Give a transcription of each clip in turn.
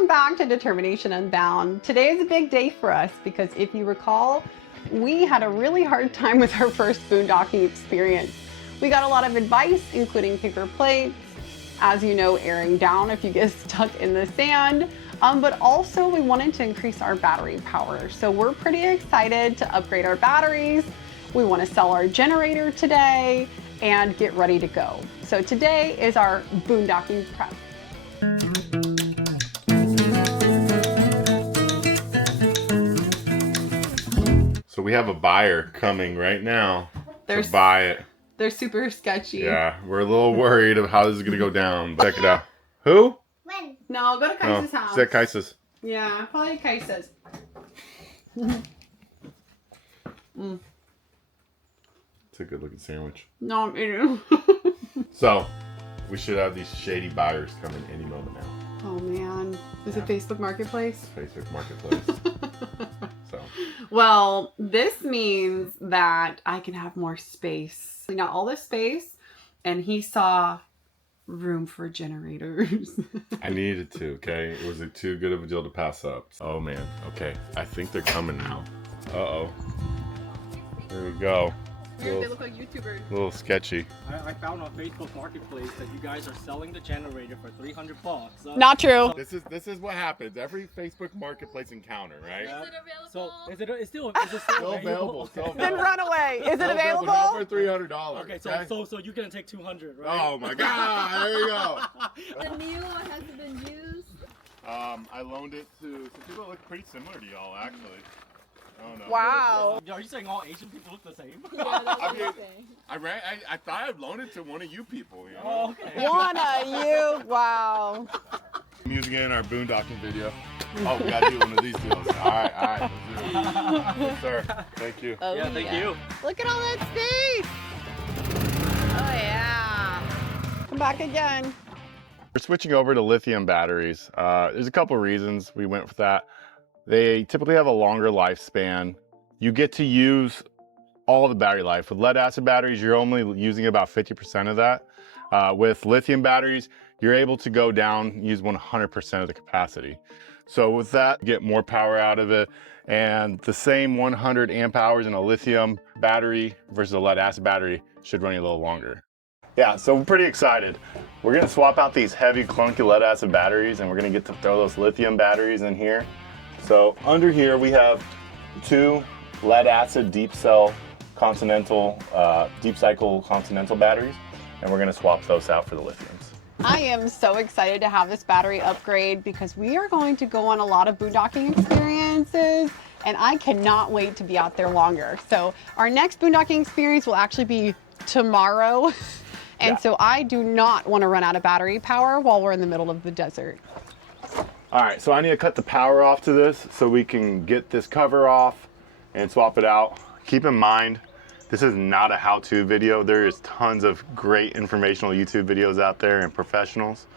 Welcome back to Determination Unbound. Today is a big day for us because if you recall, we had a really hard time with our first boondocking experience. We got a lot of advice, including paper plates, as you know, airing down if you get stuck in the sand, but also we wanted to increase our battery power. So we're pretty excited to upgrade our batteries. We want to sell our generator today and get ready to go. So today is our boondocking prep. So we have a buyer coming right now to buy it. They're super sketchy. Yeah, we're a little worried of how this is going to go down. Check it out. Who? When? No, go to Kaisa's house. Is that Kaisa's? Yeah, probably Kaisa's. It's a good looking sandwich. No, I'm eating. So, we should have these shady buyers coming any moment now. Oh man, is it Facebook Marketplace? Facebook Marketplace. So. Well, this means that I can have more space. We got all this space, and he saw room for generators. I needed to, okay? It was too good of a deal to pass up. Oh man, okay. I think they're coming now. Uh-oh. There we go. They look like YouTubers. A little sketchy. I found on Facebook Marketplace that you guys are selling the generator for $300. Not true. This is what happens every Facebook Marketplace encounter, right? Is it available? So is it still available? Still Then available. run away. Is it available? Not for $300. Okay, so you're gonna take 200, right? Oh my God! There you go. The new one hasn't been used. I loaned it to some people that look pretty similar to y'all, actually. Oh no. Wow. Are you saying all Asian people look the same? Yeah, that's what I mean, I'm saying. I thought I'd loan it to one of you people, you know? Oh, okay. One of you. Wow. I'm using it in our boondocking video. Oh, we gotta do one of these deals. All right, let's do it. Yes, sir. Thank you. Oh, Yeah, thank you. Look at all that space. Oh yeah. Come back again. We're switching over to lithium batteries. There's a couple reasons we went with that. They typically have a longer lifespan. You get to use all the battery life. With lead acid batteries, you're only using about 50% of that. With lithium batteries, you're able to go down, use 100% of the capacity. So with that, get more power out of it. And the same 100 amp hours in a lithium battery versus a lead acid battery should run you a little longer. Yeah, so we're pretty excited. We're gonna swap out these heavy, clunky lead acid batteries, and we're gonna get to throw those lithium batteries in here. So under here we have two lead acid deep cell continental, deep cycle continental batteries, and we're gonna swap those out for the lithiums. I am so excited to have this battery upgrade because we are going to go on a lot of boondocking experiences, and I cannot wait to be out there longer. So our next boondocking experience will actually be tomorrow. And so I do not want to run out of battery power while we're in the middle of the desert. All right, so I need to cut the power off to this so we can get this cover off and swap it out. Keep in mind, this is not a how-to video. There is tons of great informational YouTube videos out there and professionals.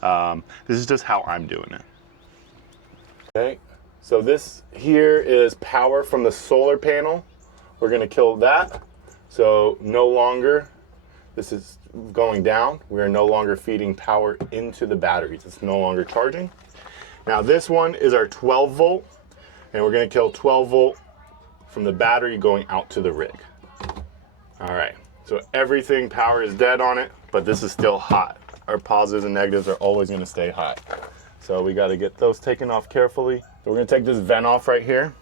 This is just how I'm doing it. Okay, so this here is power from the solar panel. We're gonna kill that. So no longer, this is going down. We are no longer feeding power into the batteries. It's no longer charging. Now this one is our 12 volt, and we're gonna kill 12 volt from the battery going out to the rig. All right, so everything power is dead on it, but this is still hot. Our positives and negatives are always gonna stay hot. So we gotta get those taken off carefully. So we're gonna take this vent off right here,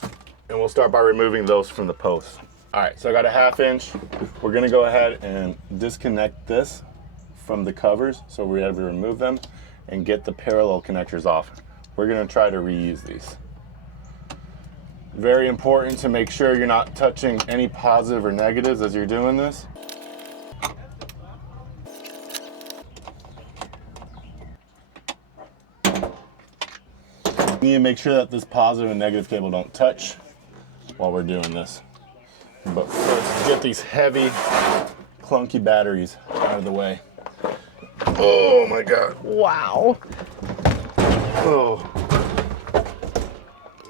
and we'll start by removing those from the posts. All right, so I got a 1/2 inch. We're gonna go ahead and disconnect this from the covers so we're able to remove them and get the parallel connectors off. We're gonna try to reuse these. Very important to make sure you're not touching any positive or negatives as you're doing this. You need to make sure that this positive and negative cable don't touch while we're doing this. But first, get these heavy, clunky batteries out of the way. Oh my God. Wow. Oh.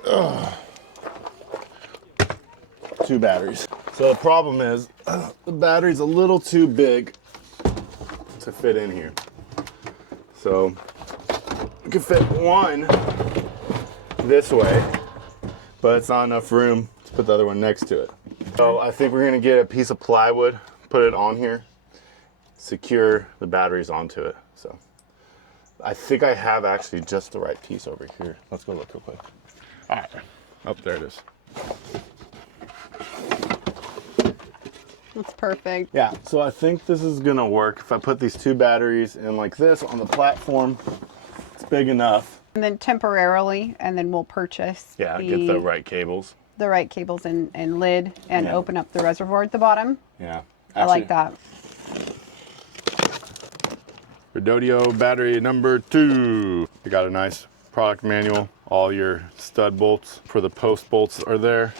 Oh. 2 batteries. So the problem is the battery's a little too big to fit in here. So we could fit one this way, but it's not enough room to put the other one next to it. So I think we're gonna get a piece of plywood, put it on here, secure the batteries onto it. So I think I have actually just the right piece over here. Let's go look real quick. All right, up there it is. That's perfect. Yeah, so I think this is gonna work. If I put these two batteries in like this on the platform, it's big enough. And then temporarily, and then we'll purchase Yeah, get the right cables. the right cables and lid and Yeah. open up the reservoir at the bottom. Yeah. I like that. Redodo battery number 2. You got a nice product manual. All your stud bolts for the post bolts are there.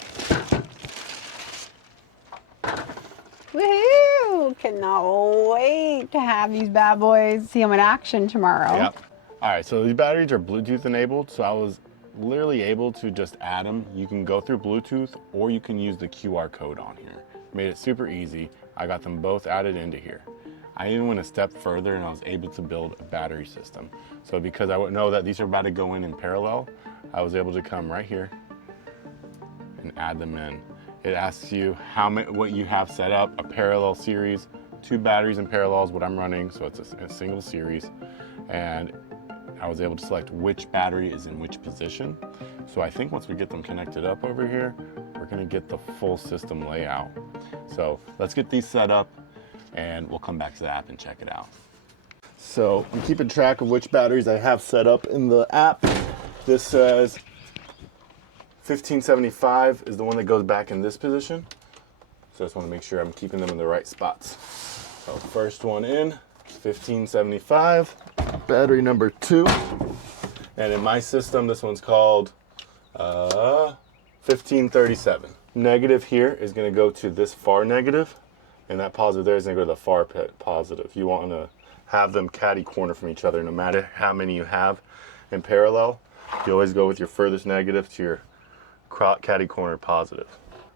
Woohoo! Cannot wait to have these bad boys. See them in action tomorrow. Yep. All right, so these batteries are Bluetooth enabled, so I was literally able to just add them. You can go through Bluetooth or you can use the QR code on here. Made it super easy. I got them both added into here. I even went a step further and I was able to build a battery system. So because I would know that these are about to go in parallel, I was able to come right here and add them in. It asks you what you have set up, a parallel series, 2 batteries in parallel is what I'm running, so it's a single series. And I was able to select which battery is in which position. So I think once we get them connected up over here, we're gonna get the full system layout. So let's get these set up and we'll come back to the app and check it out. So I'm keeping track of which batteries I have set up in the app. This says 1575 is the one that goes back in this position. So I just want to make sure I'm keeping them in the right spots. So first one in, 1575, battery number 2. And in my system, this one's called 1537. Negative here is going to go to this far negative, and that positive there is going to go to the far positive. You want to have them catty corner from each other, no matter how many you have in parallel. You always go with your furthest negative to your catty corner positive.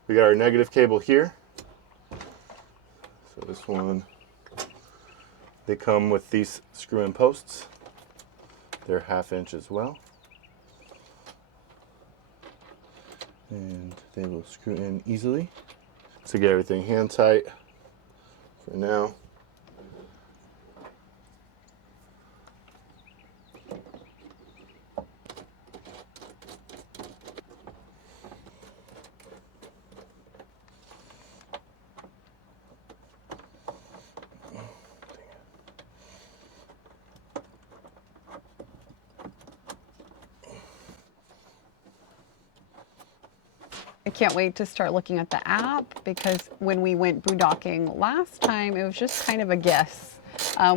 We got our negative cable here. So this one, they come with these screw-in posts. They're 1/2 inch as well. And they will screw in easily. So get everything hand tight for now. I can't wait to start looking at the app because when we went boondocking last time, it was just kind of a guess.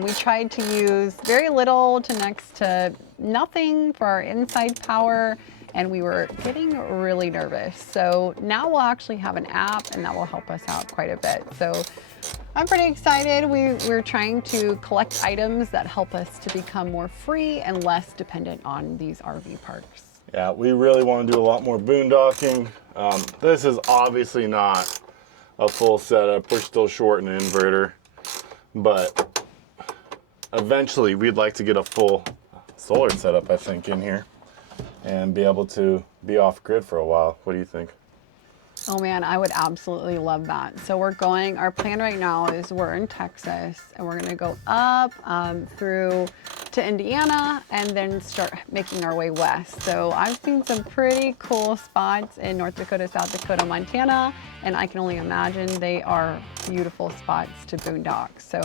We tried to use very little to next to nothing for our inside power, and we were getting really nervous. So now we'll actually have an app, and that will help us out quite a bit. So I'm pretty excited. We're trying to collect items that help us to become more free and less dependent on these RV parks. Yeah, we really want to do a lot more boondocking. This is obviously not a full setup. We're still short an inverter, but eventually we'd like to get a full solar setup, I think, in here and be able to be off grid for a while. What do you think? Oh man, I would absolutely love that. So our plan right now is we're in Texas and we're gonna go up through to Indiana and then start making our way west. So I've seen some pretty cool spots in North Dakota, South Dakota, Montana, and I can only imagine they are beautiful spots to boondock. So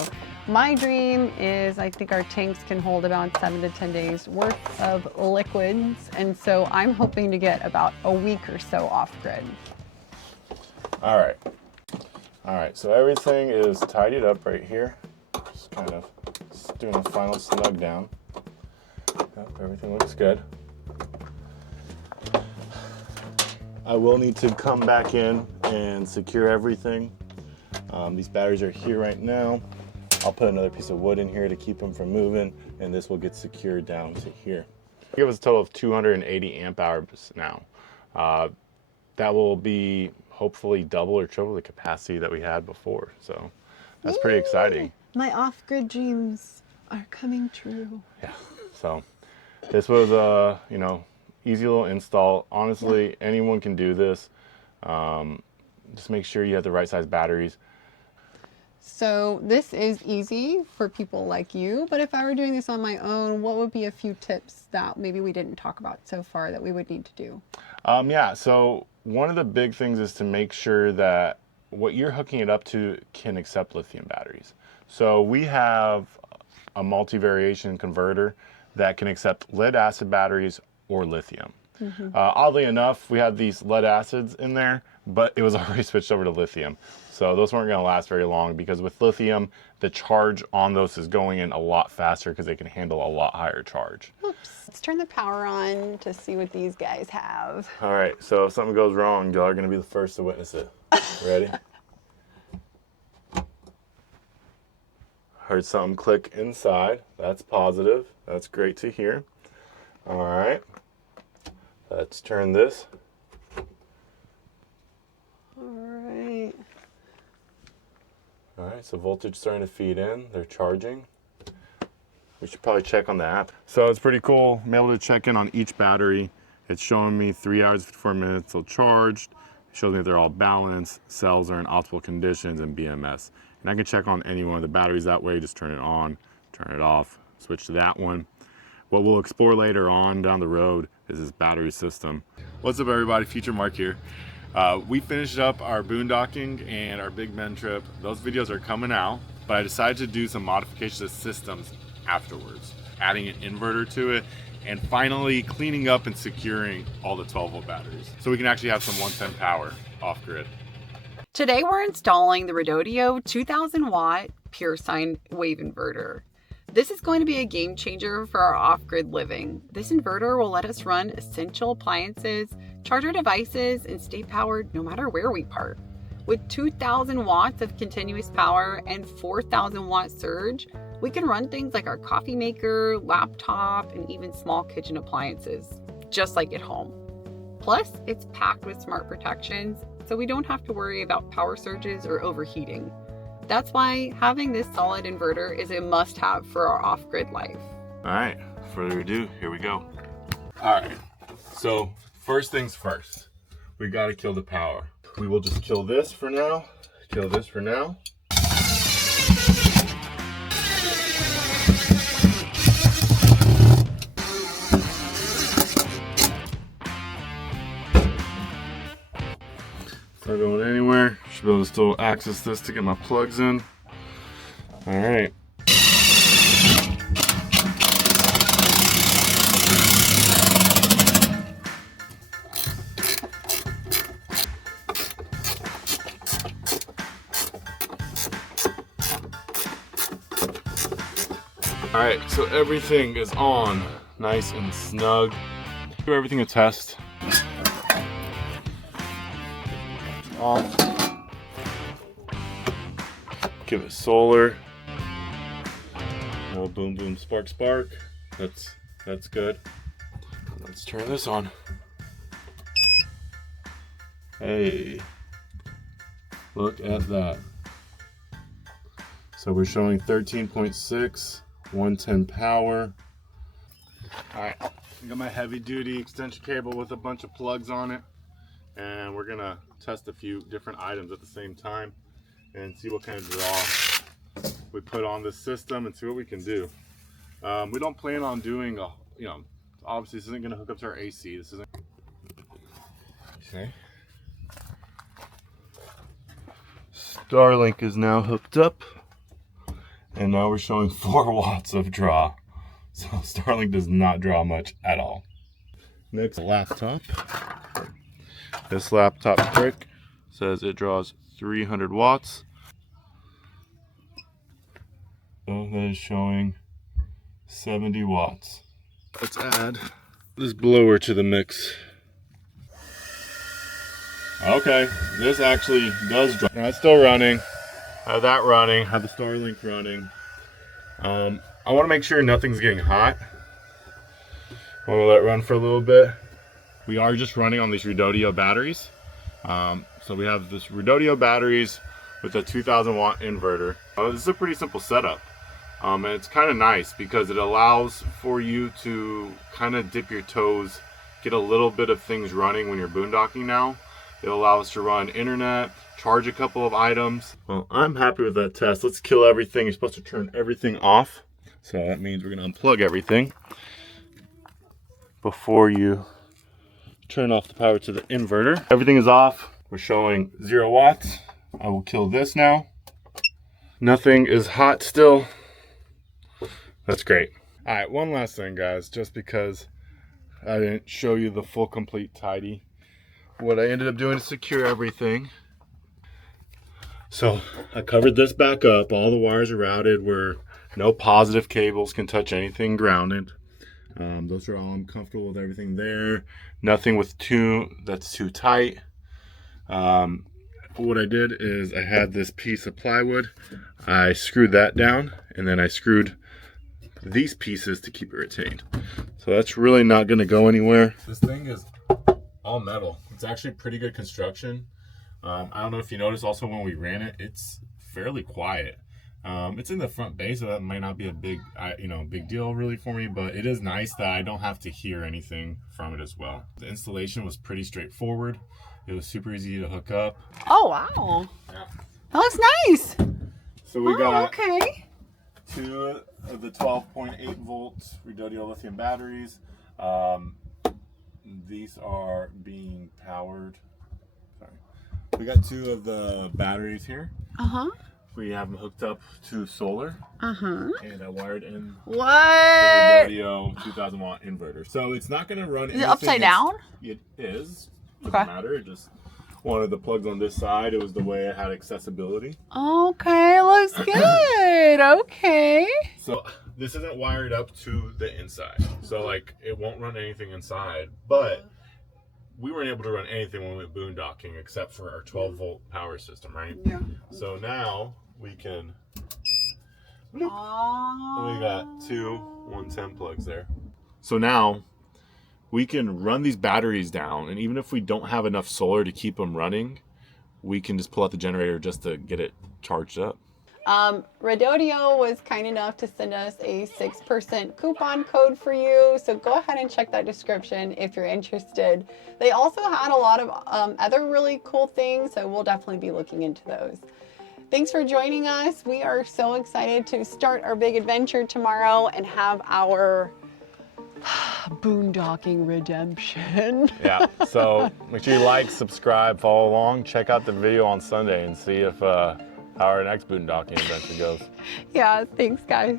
my dream is I think our tanks can hold about 7 to 10 days worth of liquids. And so I'm hoping to get about a week or so off grid. All right, so everything is tidied up right here. Just kind of doing a final snug down. Yep, everything looks good. I will need to come back in and secure everything. These batteries are here right now. I'll put another piece of wood in here to keep them from moving, and this will get secured down to here. Give us a total of 280 amp hours now. That will be hopefully double or triple the capacity that we had before. So that's pretty exciting. My off-grid dreams are coming true. Yeah, so This was a, you know, easy little install. Honestly, anyone can do this. Just make sure you have the right size batteries. So this is easy for people like you, but if I were doing this on my own, what would be a few tips that maybe we didn't talk about so far that we would need to do? Yeah, so one of the big things is to make sure that what you're hooking it up to can accept lithium batteries. So we have a multi-variation converter that can accept lead acid batteries or lithium. Oddly enough, we had these lead acids in there, but it was already switched over to lithium. So those weren't going to last very long because with lithium, the charge on those is going in a lot faster because they can handle a lot higher charge. Oops. Let's turn the power on to see what these guys have. All right, so if something goes wrong, y'all are going to be the first to witness it. Ready? Heard something click inside. That's positive. That's great to hear. All right. Let's turn this. All right. All right, so voltage starting to feed in. They're charging. We should probably check on the app. So it's pretty cool. I'm able to check in on each battery. It's showing me 3 hours, 54 minutes till charged. It shows me if they're all balanced, cells are in optimal conditions, and BMS. And I can check on any one of the batteries that way. Just turn it on, turn it off, switch to that one. What we'll explore later on down the road is this battery system. What's up everybody, Future Mark here. We finished up our boondocking and our Big Bend trip. Those videos are coming out, but I decided to do some modifications to systems afterwards, adding an inverter to it, and finally cleaning up and securing all the 12-volt batteries so we can actually have some 110 power off grid. Today we're installing the Redodo 2000 watt pure sine wave inverter. This is going to be a game changer for our off-grid living. This inverter will let us run essential appliances, charge our devices, and stay powered no matter where we park. With 2,000 watts of continuous power and 4,000 watt surge, we can run things like our coffee maker, laptop, and even small kitchen appliances, just like at home. Plus, it's packed with smart protections, so we don't have to worry about power surges or overheating. That's why having this solid inverter is a must-have for our off-grid life. All right, further ado, here we go. All right, so first things first, we gotta kill the power. We will just kill this for now, kill this for now. Not going anywhere. Should be able to still access this to get my plugs in. All right. All right, so everything is on nice and snug. Do everything a test. Off. Give it solar. No boom boom spark spark. That's good. Let's turn this on. Hey, look at that. So we're showing 13.6, 110 power. All right, I got my heavy duty extension cable with a bunch of plugs on it. And we're gonna test a few different items at the same time and see what kind of draw we put on this system and see what we can do. We don't plan on doing obviously this isn't gonna hook up to our AC. This isn't. Okay. Starlink is now hooked up, and now we're showing 4 watts of draw. So Starlink does not draw much at all. Next, laptop. This laptop brick says it draws 300 watts. So that is showing 70 watts. Let's add this blower to the mix. Okay, this actually does draw. Now it's still running. I have that running, have the Starlink running. I want to make sure nothing's getting hot. I want to let it run for a little bit. We are just running on these Redodo batteries. So we have this Redodo batteries with a 2000 watt inverter. This is a pretty simple setup. And it's kind of nice because it allows for you to kind of dip your toes, get a little bit of things running when you're boondocking now. It'll allow us to run internet, charge a couple of items. Well, I'm happy with that test. Let's kill everything. You're supposed to turn everything off. So that means we're going to unplug everything before you turn off the power to the inverter. Everything is off. We're showing 0 watts. I will kill this now. Nothing is hot still. That's great. All right, one last thing, guys, just because I didn't show you the full complete tidy. What I ended up doing to secure everything. So I covered this back up. All the wires are routed where no positive cables can touch anything grounded. Those are all, I'm comfortable with everything there. Nothing with that's too tight. What I did is I had this piece of plywood. I screwed that down, and then I screwed these pieces to keep it retained. So that's really not going to go anywhere. This thing is all metal. It's actually pretty good construction. I don't know if you noticed also when we ran it, it's fairly quiet. It's in the front bay, so that might not be a big deal really for me, but it is nice that I don't have to hear anything from it as well. The installation was pretty straightforward. It was super easy to hook up. Oh, wow. Yeah. That looks nice. So we got okay. 2 of the 12.8 volt Redodo lithium batteries. These are being powered. Sorry. We got 2 of the batteries here. Uh-huh. We have them hooked up to solar. Uh-huh. And I wired in What? the Redodo 2000 watt inverter. So it's not going to run anything. Is it upside down? It is. Doesn't Okay. matter. It just wanted the plugs on this side. It was the way it had accessibility. Okay, looks good. Okay. So this isn't wired up to the inside. So like it won't run anything inside. But we weren't able to run anything when we went boondocking except for our 12 volt power system, right? Yeah. So now we can. Oh. We got 2 110 plugs there. So now we can run these batteries down, and even if we don't have enough solar to keep them running, we can just pull out the generator just to get it charged up. Redodo was kind enough to send us a 6% coupon code for you, so go ahead and check that description if you're interested. They also had a lot of other really cool things, so we'll definitely be looking into those. Thanks for joining us. We are so excited to start our big adventure tomorrow and have our boondocking redemption. Yeah, so make sure you like, subscribe, follow along, check out the video on Sunday and see if how our next boondocking adventure goes. Yeah, thanks guys.